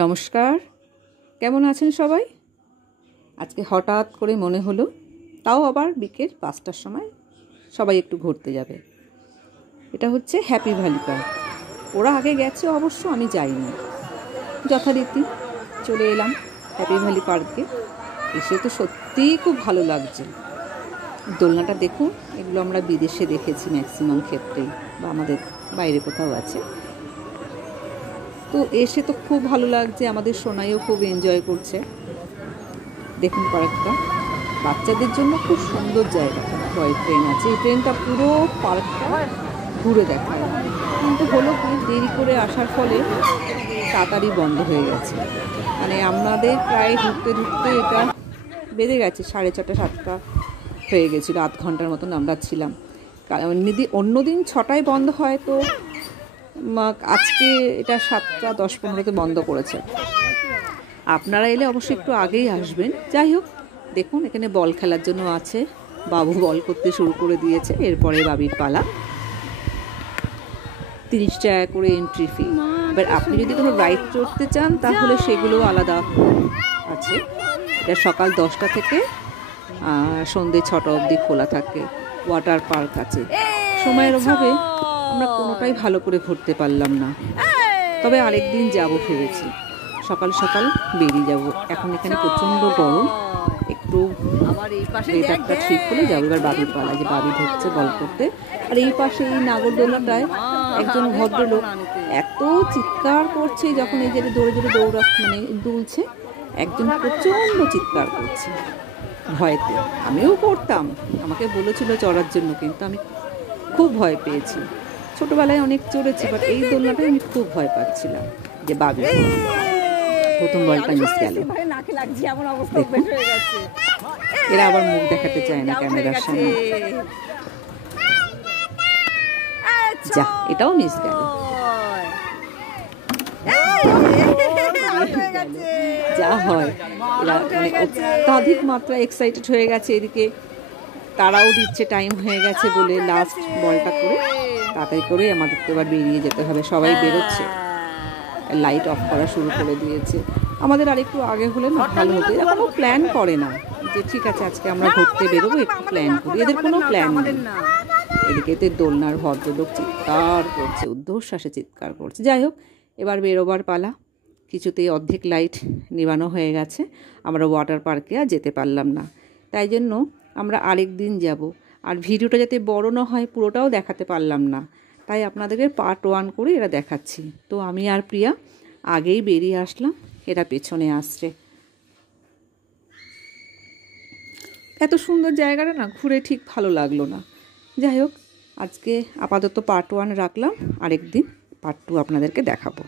নমস্কার, কেমন আছেন সবাই? আজকে হঠাৎ করে মনে হলো, তাও আবার বিকেল 5টার সময় সবাই একটু ঘুরতে যাবে। এটা হচ্ছে হ্যাপি ভ্যালি পার্ক। ওরা আগে গেছে অবশ্য, আমি যাইনি। যথারীতি চলে এলাম হ্যাপি ভ্যালি পার্কে। এসে তো সত্যিই খুব ভালো লাগছে। দোলনাটা দেখুন, এগুলো আমরা বিদেশে দেখেছি ম্যাক্সিমাম ক্ষেত্রেই, বা আমাদের বাইরে কোথাও আছে। তো এসে তো খুব ভালো লাগছে, আমাদের সোনাইও খুব এনজয় করছে। দেখুন পার্কটা বাচ্চাদের জন্য খুব সুন্দর জায়গা। টয় ট্রেন আছে, এই ট্রেনটা পুরো পার্কটা ঘুরে দেখায়। কিন্তু হলো কি, দেরি করে আসার ফলে তাড়াতাড়ি বন্ধ হয়ে গেছে। মানে আমাদের প্রায় ঢুকতে ঢুকতে এটা বেড়ে গেছে 6:30 7টা হয়ে গেছিলো। আধ ঘন্টার মতন আমরা ছিলাম। কারণ অন্যদিন 6টায় বন্ধ হয়, তো আজকে এটা 7:10-15 বন্ধ করেছে। আপনারা এলে অবশ্যই একটু আগেই আসবেন। যাই হোক, দেখুন এখানে বল খেলার জন্য আছে। বাবু বল করতে শুরু করে দিয়েছে। এরপরে বাবির পালা। 30 টাকা করে এন্ট্রি ফি। এবার আপনি যদি কোনো রাইড চড়তে চান তাহলে সেগুলো আলাদা আছে। এটা সকাল 10টা থেকে সন্ধ্যে 6টা অবধি খোলা থাকে। ওয়াটার পার্ক আছে। সময়ের অভাবে আমরা কোনোটাই ভালো করে ঘুরতে পারলাম না। তবে আরেকদিন যাব ভেবেছি, সকাল সকাল বেরিয়ে যাব। এখন এখানে প্রচণ্ড গরম, একটু ওয়েদারটা ঠিক হলে যাবো। এবার বাবির পালা, যে বাবি ঢুকছে বল করতে। আর এই পাশে এই নাগরদোলাটায় একজন ভদ্রলোক এত চিৎকার করছে, যখন এই যে দৌড়ে দুলছে, একজন প্রচণ্ড চিৎকার করছে ভয়তে। আমিও করতাম, আমাকে বলেছিল চড়ার জন্য, কিন্তু আমি খুব ভয় পেয়েছি। ছোটবেলায় অনেক চড়েছি, বাট এই দোলনাটাই আমি খুব ভয় পাচ্ছিলাম। যে বাবি প্রথম বলটা মিস গেল। এরা আবার মুখ দেখাতে চায় না ক্যামেরার সামনে। যা, এটাও মিস গেল। যা হয়, এরা মানে অত্যাধিক মাত্রা এক্সাইটেড হয়ে গেছে। এদিকে তারাও দিচ্ছে টাইম হয়ে গেছে বলে লাস্ট বলটা করে তাড়াতাড়ি করে আমাদের তো এবার বেরিয়ে যেতে হবে। সবাই বেরোচ্ছে, লাইট অফ করা শুরু করে দিয়েছে। আমাদের আরেকটু আগে হলে না ভালো হতো। এরা কোনো প্ল্যান করে না যে ঠিক আছে আজকে আমরা ঘুরতে বেরোবো, একটু প্ল্যান করি। এদের কোনো প্ল্যান নেই। এদিকে তো দোলনার ভদ্রলোক চিৎকার করছে, ঊর্ধ্বশ্বাসে চিৎকার করছে। যাই হোক, এবার বেরোবার পালা। কিছুতেই অর্ধেক লাইট নিবানো হয়ে গেছে। আমরা ওয়াটার পার্কে আর যেতে পারলাম না। তাই জন্য আমরা আরেক দিন যাব। আর ভিডিওটা যাতে বড় না হয়, পুরোটাও দেখাতে পারলাম না, তাই আপনাদেরকে পার্ট 1 করে এরা দেখাচ্ছি। তো আমি আর প্রিয়া আগেই বেরিয়ে আসলাম, এরা পেছনে আসছে। এত সুন্দর জায়গাটা না ঘুরে ঠিক ভালো লাগলো না। যাই হোক, আজকে আপাতত পার্ট 1 রাখলাম, আরেক দিন পার্ট 2 আপনাদেরকে দেখাবো।